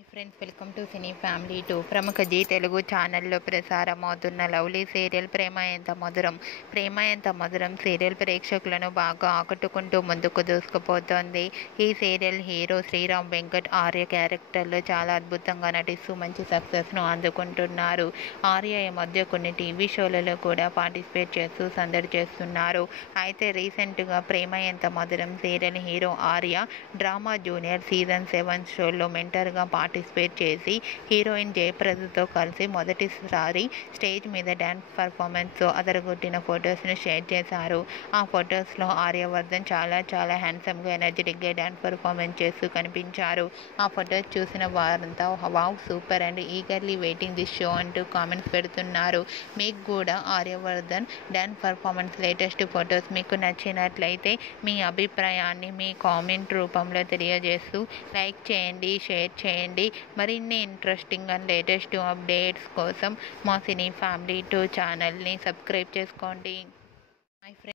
Hi friends, welcome to cine family 2. ప్రముఖ G Telugu ఛానల్లో ప్రసారమవుతున్న lovely serial ప్రేమ ఎంత మధురం సీరియల్ ప్రేక్షకులను బాగా ఆకట్టుకుంటూ ముందుకు దూసుకుపోతోంది. ఈ సీరియల్ హీరో శ్రీరామ్ వెంకట్ ఆర్య క్యారెక్టర్లో చాలా అద్భుతంగా నటిస్తూ మంచి సక్సెస్ను అందుకుంటున్నారు. ఆర్య ఈ మధ్య కొన్ని టీవీ షోలలో కూడా పార్టిసిపేట్ చేస్తూ సందడి చేస్తున్నారు. అయితే రీసెంట్గా ప్రేమ ఎంత మధురం serial hero Arya drama junior season 7 షోలో మెంటర్గా పార్టిసిపేట్ చేసి హీరోయిన్ జయప్రదతో కలిసి మొదటిసారి స్టేజ్ మీద డ్యాన్స్ పర్ఫార్మెన్స్తో అదరగొట్టిన ఫొటోస్ను షేర్ చేశారు. ఆ ఫొటోస్లో ఆర్యవర్ధన్ చాలా హ్యాండ్సమ్గా ఎనర్జెటిక్గా డ్యాన్స్ పర్ఫార్మెన్స్ చేస్తూ కనిపించారు. ఆ ఫొటోస్ చూసిన వారంతా wow super and eagerly waiting this show అంటూ కామెంట్స్ పెడుతున్నారు. మీకు కూడా Aryavardhan dance performance latest photos మీకు నచ్చినట్లయితే మీ అభిప్రాయాన్ని మీ కామెంట్ రూపంలో తెలియజేస్తూ లైక్ చేయండి, షేర్ చేయండి. మరిన్ని ఇంట్రెస్టింగ్ అండ్ లేటెస్ట్ అప్డేట్స్ కోసం మా సినీ ఫ్యామిలీ 2 ఛానల్ని సబ్స్క్రైబ్ చేసుకోండి.